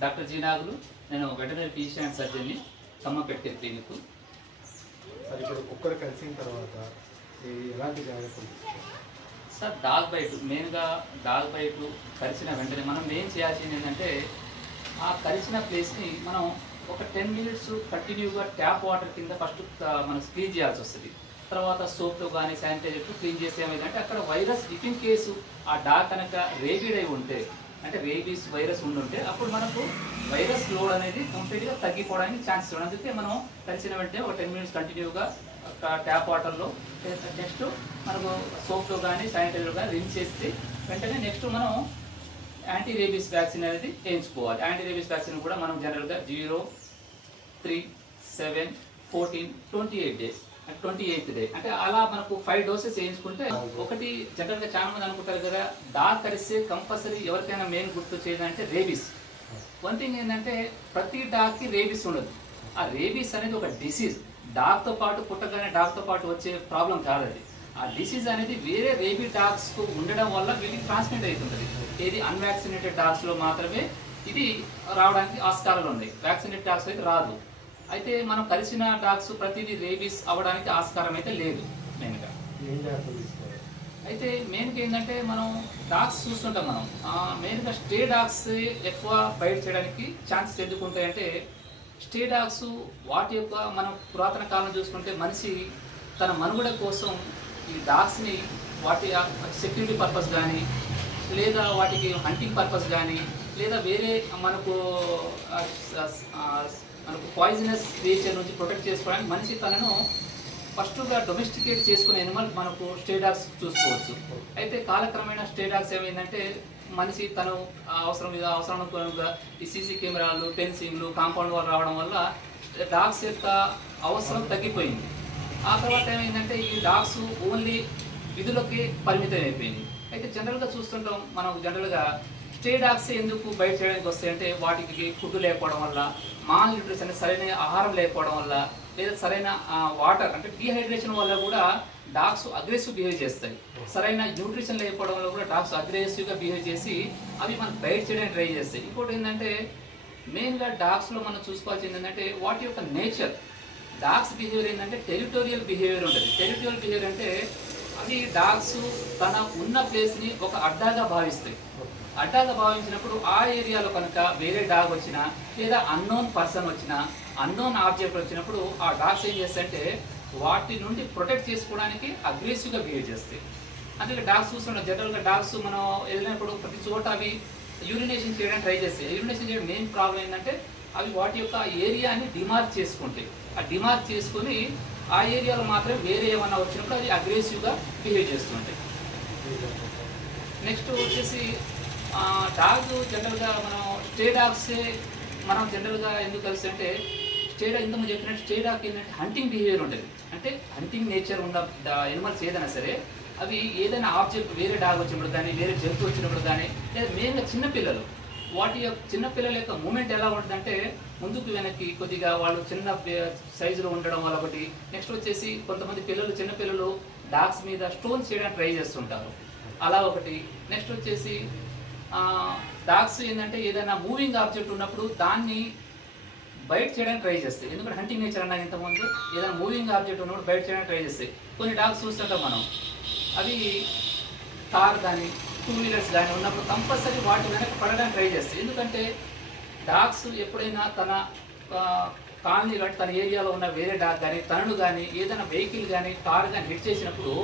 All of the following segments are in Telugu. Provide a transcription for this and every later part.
Doctor G Nagulu. నేను వెటనరీ ఫిజిషియన్ అండ్ సర్జన్ని, ఖమ్మంపేట క్లినిక్. సార్ ఇప్పుడు కుక్కర్ కలిసిన తర్వాత ఎలాంటి జాగ్రత్తలు సార్? డాగ్ బైట్, మెయిన్గా డాగ్ బైట్ కరిచిన వెంటనే మనం ఏం చేయాల్సింది ఏంటంటే ఆ కరిచిన ప్లేస్ని మనం ఒక 10 minutes కంటిన్యూగా ట్యాప్ వాటర్ కింద ఫస్ట్ మనం క్లీన్ చేయాల్సి వస్తుంది. తర్వాత సోప్తో కానీ శానిటైజర్తో క్లీన్ చేస్తే ఏమైందంటే అక్కడ వైరస్ ఇఫ్ ఇన్ కేసు ఆ డాగ్ కనుక రేబిడ్ అయి ఉంటే, అంటే రేబీస్ వైరస్ ఉండుంటే అప్పుడు మనకు వైరస్ లోడ్ అనేది కంప్లీట్గా తగ్గిపోవడానికి ఛాన్సెస్ ఉంది. అందుకే మనం కలిసిన వెంటనే ఒక 10 minutes కంటిన్యూగా ట్యాప్ వాటర్లో, నెక్స్ట్ మనకు సోప్తో కానీ శానిటైజర్ కానీ రిన్స్ చేస్తే వెంటనే నెక్స్ట్ మనం యాంటీ రేబీస్ వ్యాక్సిన్ అనేది వేయించుకోవాలి. యాంటీ రేబీస్ వ్యాక్సిన్ కూడా మనం జనరల్గా 0, 3, 7, 14, 28 days, 28th day అంటే అలా మనకు 5 doses వేయించుకుంటే ఒకటి జనరల్గా చాలా మంది అనుకుంటారు కదా, డాగ్ కరిస్తే కంపల్సరీ ఎవరికైనా మెయిన్ గుర్తు చేయాలంటే రేబీస్. వన్ థింగ్ ఏంటంటే ప్రతి డాగ్కి రేబీస్ ఉండదు. ఆ రేబీస్ అనేది ఒక డిసీజ్, డాగ్తో పాటు పుట్టగానే డాగ్తో పాటు వచ్చే ప్రాబ్లం కాదు అది. ఆ డిసీజ్ అనేది వేరే రేబీ డాగ్స్కు ఉండడం వల్ల వీటికి ట్రాన్స్మిట్ అవుతుంటుంది. ఏది అన్వాక్సినేటెడ్ డాగ్స్లో మాత్రమే ఇది రావడానికి ఆస్కారాలు ఉన్నాయి, వ్యాక్సినేటెడ్ డాగ్స్ అయితే రాదు. అయితే మనం కలిసిన డాగ్స్ ప్రతిదీ రేబీస్ అవ్వడానికి ఆస్కారం అయితే లేదు. మెయిన్గా అయితే మెయిన్గా ఏంటంటే మనం డాగ్స్ చూస్తుంటాం, మనం మెయిన్గా స్టే డాగ్స్ ఎక్కువ బైట్ చేయడానికి ఛాన్సెస్ ఎందుకు ఉంటాయంటే, స్టే డాగ్స్ వాటి యొక్క మనం పురాతన కాలం చూసుకుంటే మనిషి తన మనుగడ కోసం ఈ డాగ్స్ని వాటి సెక్యూరిటీ పర్పస్ కానీ, లేదా వాటికి హంటింగ్ పర్పస్ కానీ, లేదా వేరే మనకు పాయిజనస్ నేచర్ నుంచి ప్రొటెక్ట్ చేసుకోవడానికి మనిషి తనను ఫస్ట్గా డొమెస్టికేట్ చేసుకునే ఎనిమల్ మనకు స్టే డాగ్స్ చూసుకోవచ్చు. అయితే కాలక్రమేణా స్టే డాగ్స్ ఏమైందంటే మనిషి తను అవసరం ఈ సీసీ కెమెరాలు, ఫెన్సింగ్లు, కాంపౌండ్ వాళ్ళు రావడం వల్ల డాగ్స్ యొక్క అవసరం తగ్గిపోయింది. ఆ తర్వాత ఏమైందంటే ఈ డాగ్స్ ఓన్లీ విధులకి పరిమితం అయిపోయింది. అయితే జనరల్గా చూస్తుంటాం మనం, జనరల్గా స్టే డాగ్స్ ఎందుకు బయట చేయడానికి వస్తాయంటే వాటికి ఫుడ్ లేకపోవడం వల్ల, మాల్ న్యూట్రిషన్ అంటే సరైన ఆహారం లేకపోవడం వల్ల, లేదా సరైన వాటర్ అంటే డీహైడ్రేషన్ వల్ల కూడా డాగ్స్ అగ్రెసివ్ బిహేవ్ చేస్తాయి. సరైన న్యూట్రిషన్ లేకపోవడం వల్ల కూడా డాగ్స్ అగ్రెసివ్గా బిహేవ్ చేసి అవి మనకు బయట చేయడానికి ట్రై చేస్తాయి. ఇంకోటి ఏంటంటే మెయిన్గా డాగ్స్లో మనం చూసుకోవాల్సింది ఏంటంటే వాటి యొక్క నేచర్. డాగ్స్ బిహేవియర్ ఏంటంటే టెరిటోరియల్ బిహేవియర్ ఉంటుంది. టెరిటోరియల్ బిహేవియర్ అంటే అది డాగ్స్ తన ఉన్న ప్లేస్ని ఒక అడ్డాగా భావిస్తాయి. అడ్డాగా భావించినప్పుడు ఆ ఏరియాలో కనుక వేరే డాగ్ వచ్చినా, లేదా అన్నోన్ పర్సన్ వచ్చినా, అన్నోన్ ఆబ్జెక్ట్ వచ్చినప్పుడు ఆ డాగ్స్ ఏం చేస్తాయంటే వాటి నుండి ప్రొటెక్ట్ చేసుకోవడానికి అగ్రెసివ్గా బిహేవ్ చేస్తాయి. అందుకే డాగ్స్ చూస్తున్నాం, జనరల్గా డాగ్స్ మనం వెళ్ళినప్పుడు ప్రతి చోట అవి యూరినేషన్ చేయడానికి ట్రై చేస్తాయి. యూరినేషన్ చేయడం మెయిన్ ప్రాబ్లం ఏంటంటే అవి వాటి యొక్క ఏరియాని డిమార్క్ చేసుకుంటాయి. ఆ డిమార్క్ చేసుకొని ఆ ఏరియాలో మాత్రమే వేరే ఏమన్నా వచ్చినప్పుడు అది అగ్రెసివ్గా బిహేవ్ చేస్తుంటాయి. నెక్స్ట్ వచ్చేసి డాగ్ జనరల్గా మనం స్టే డాగ్సే మనం జనరల్గా ఎందుకు కలిసి అంటే ఇంతకుముందు చెప్పినట్టు స్టే డాగ్ ఏంటంటే హంటింగ్ బిహేవియర్ ఉంటుంది. అంటే హంటింగ్ నేచర్ ఉన్న ఎనిమల్స్ ఏదైనా సరే అవి ఏదైనా ఆబ్జెక్ట్ వేరే డాగ్ వచ్చినప్పుడు కానీ, వేరే జంతువు వచ్చినప్పుడు కానీ, లేదా మెయిన్గా చిన్నపిల్లలు వాటి యొక్క చిన్నపిల్లల యొక్క మూమెంట్ ఎలా ఉంటుందంటే ముందుకు వెనక్కి కొద్దిగా వాళ్ళు చిన్న సైజులో ఉండడం వల్ల ఒకటి. నెక్స్ట్ వచ్చేసి కొంతమంది చిన్నపిల్లలు డాగ్స్ మీద స్టోన్స్ చేయడానికి ట్రై చేస్తుంటారు, అలా ఒకటి. నెక్స్ట్ వచ్చేసి డాగ్స్ ఏంటంటే ఏదైనా మూవింగ్ ఆబ్జెక్ట్ ఉన్నప్పుడు దాన్ని బయట చేయడానికి ట్రై చేస్తాయి. ఎందుకంటే హంటింగ్ నేచర్ అన్నా ఇంతకుముందు ఏదైనా మూవింగ్ ఆబ్జెక్ట్ ఉన్నప్పుడు బయట చేయడానికి ట్రై చేస్తాయి. కొన్ని డాగ్స్ చూస్తుంటాం మనం, అవి కార్ కానీ, 2 wheelers కానీ ఉన్నప్పుడు కంపల్సరీ వాటి వెనక పడడానికి ట్రై చేస్తాయి. ఎందుకంటే డాగ్స్ ఎప్పుడైనా తన కాలనీ కానీ తన ఏరియాలో ఉన్న వేరే డాగ్ కానీ, తనను కానీ, ఏదైనా వెహికల్ కానీ, కార్ కానీ హిట్ చేసినప్పుడు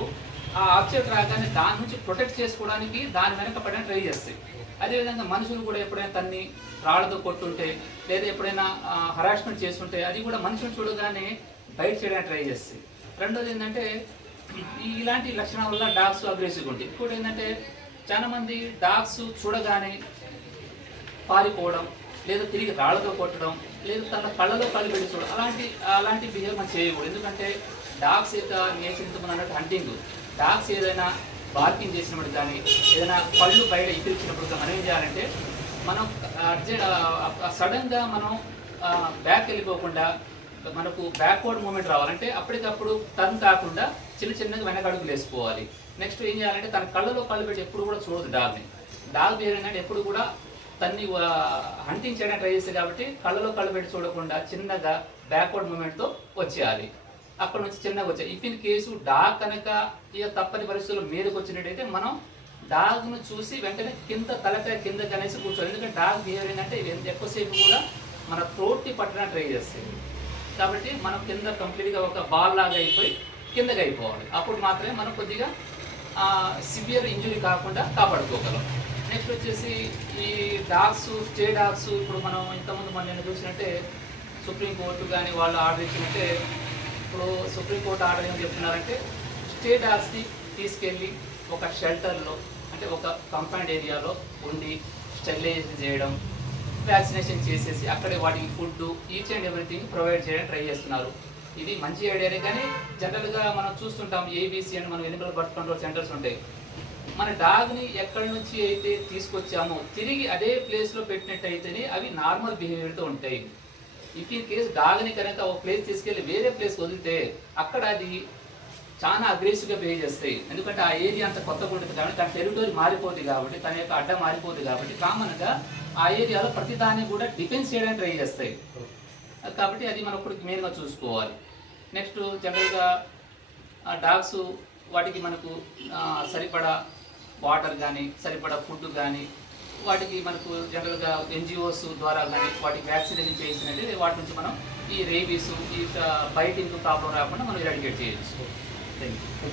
ఆ ఆబ్జెక్ట్ రాగానే దాని నుంచి ప్రొటెక్ట్ చేసుకోవడానికి దాని వెనక పడడానికి ట్రై చేస్తాయి. అదేవిధంగా మనుషులు కూడా ఎప్పుడైనా తన్ని రాళ్లతో కొట్టుంటే, లేదా ఎప్పుడైనా హరాస్మెంట్ చేస్తుంటే అది కూడా మనుషులు చూడగానే బయట చేయడానికి ట్రై చేస్తాయి. రెండోది ఏంటంటే ఇలాంటి లక్షణాల వల్ల డాగ్స్ అగ్రెసివ్గా ఉంటాయి. ఇంకోటి ఏంటంటే చాలామంది డాగ్స్ చూడగానే పారిపోవడం, లేదా తిరిగి రాళ్లతో కొట్టడం, లేదా తన కళ్ళలో కళ్ళు పెట్టి చూడడం, అలాంటి బిహేవియర్ మనం చేయకూడదు. ఎందుకంటే డాగ్స్ యొక్క నేచర్ ఇంతకుముందు అన్నట్టు హంటింగ్. డాగ్స్ ఏదైనా బార్కింగ్ చేసినప్పుడు కానీ, ఏదైనా పళ్ళు బయట ఇచ్చినప్పుడు మనం ఏం చేయాలంటే మనం సడన్గా మనం బ్యాక్ వెళ్ళిపోకుండా మనకు బ్యాక్వర్డ్ మూమెంట్ రావాలంటే అప్పటికప్పుడు టర్న్ కాకుండా చిన్నగా వెనకడుగులు వేసుకోవాలి. నెక్స్ట్ ఏం చేయాలంటే తన కళ్ళలో కళ్ళు పెట్టి ఎప్పుడు కూడా చూడదు డాగ్ని. డాగ్ బిహేవియర్ ఏంటంటే ఎప్పుడు కూడా తన్ని హంటింగ్ చేయడానికి ట్రై చేస్తాయి కాబట్టి కళ్ళలో కళ్ళు పెట్టి చూడకుండా చిన్నగా బ్యాక్వర్డ్ మూమెంట్తో వచ్చేయాలి. అక్కడ నుంచి చిన్నగా వచ్చాయి. ఇఫ్ ఇన్ కేసు డాగ్ కనుక ఇక తప్పని పరిస్థితుల్లో మీదకి వచ్చినట్టయితే మనం డాగ్ను చూసి వెంటనే కింద తలకాయ కింద కనేసి కూర్చోవాలి. ఎందుకంటే డాగ్ బిహేవియర్ ఏంటంటే ఎక్కువసేపు కూడా మన థ్రోట్ని పట్టడానికి ట్రై చేస్తుంది. కాబట్టి మనం కింద కంప్లీట్గా ఒక బాల్ లాగా అయిపోయి కిందకి అయిపోవాలి. అప్పుడు మాత్రమే మనం కొద్దిగా సివియర్ ఇంజురీ కాకుండా కాపాడుకోగలం. నెక్స్ట్ వచ్చేసి ఈ డాగ్స్, స్టే డాగ్స్ ఇప్పుడు మనం ఇంతకుముందు నేను చూసినట్టే సుప్రీంకోర్టు కానీ వాళ్ళు ఆర్డర్ ఇచ్చినట్టే, ఇప్పుడు సుప్రీంకోర్టు ఆర్డర్ ఏం చెప్తున్నారంటే స్టే డాగ్స్ని తీసుకెళ్ళి ఒక షెల్టర్లో అంటే ఒక కంపౌండ్ ఏరియాలో ఉండి స్టెరిలైజేషన్ చేయడం, వ్యాక్సినేషన్ చేసేసి అక్కడే వాటికి food each and everything provide చేయడానికి ట్రై చేస్తున్నారు. ఇది మంచి ఐడియానే. కానీ జనరల్గా మనం చూస్తుంటాం ఏబీసీ అని మనం ఎనిమల్ బర్త్ కంట్రోల్ సెంటర్స్ ఉంటాయి. మన డాగ్ని ఎక్కడి నుంచి అయితే తీసుకొచ్చామో తిరిగి అదే ప్లేస్లో పెట్టినట్టయితేనే అవి నార్మల్ బిహేవియర్తో ఉంటాయి. ఇఫ్ ఇన్ కేసు డాగ్ని కనుక ఒక ప్లేస్ తీసుకెళ్ళి వేరే ప్లేస్ వదిలితే అక్కడ అది చాలా అగ్రెసివ్గా బిహేవ్ చేస్తాయి. ఎందుకంటే ఆ ఏరియా అంత కొత్తగా ఉంటుంది కాబట్టి తన టెరిటరీ మారిపోతుంది కాబట్టి తన యొక్క అడ్డ మారిపోతుంది కాబట్టి కామన్గా ఆ ఏరియాలో ప్రతిదాన్ని కూడా డిఫెన్స్ చేయడానికి ట్రై చేస్తాయి. కాబట్టి అది మనం ఇప్పుడు మెయిన్గా చూసుకోవాలి. నెక్స్ట్ జనరల్గా డాగ్స్ వాటికి మనకు సరిపడా వాటర్ కానీ సరిపడా ఫుడ్ కానీ వాటికి మనకు జనరల్గా ఎన్జిఓస్ ద్వారా కానీ వాటికి వ్యాక్సినేషన్ చేసినట్టే వాటి నుంచి మనం ఈ రేబీస్ ఈ బైటింగ్ ప్రాబ్లం రాకుండా మనం ఎరాడికేట్ చేయొచ్చు. Thank you.